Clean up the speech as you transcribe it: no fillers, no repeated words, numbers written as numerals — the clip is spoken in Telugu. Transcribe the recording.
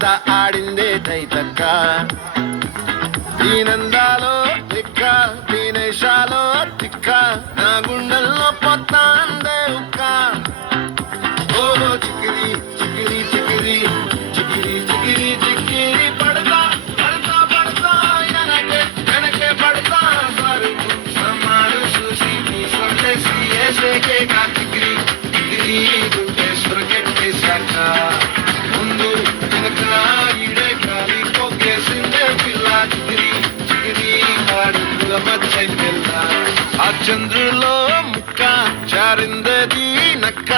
అంతా ఆడిందే తైతక్క దీనందాలో తిక్క దీనేశాలో తిక్క నా గుండెల్లో పొత్తాందే ఉక్క ఓ చికిరి చికిరి చికిరి చికిరి చికిరి చికిరి పడతా పడతా పడతా వెనకే వెనకే పడతా సరుకు సమారు చూసి సొంటేసి ఏసేకే కా చికిరి చికిరి గుంటే సురకెట్టేశాక ముందు వెనక ఈడే కాలి పొగ్గేసిందే పిల్ల చికిరి చికిరి ఆడుకుల మధ్య పిల్ల ఆ చంద్రులో ముక్క చారిందది నక్క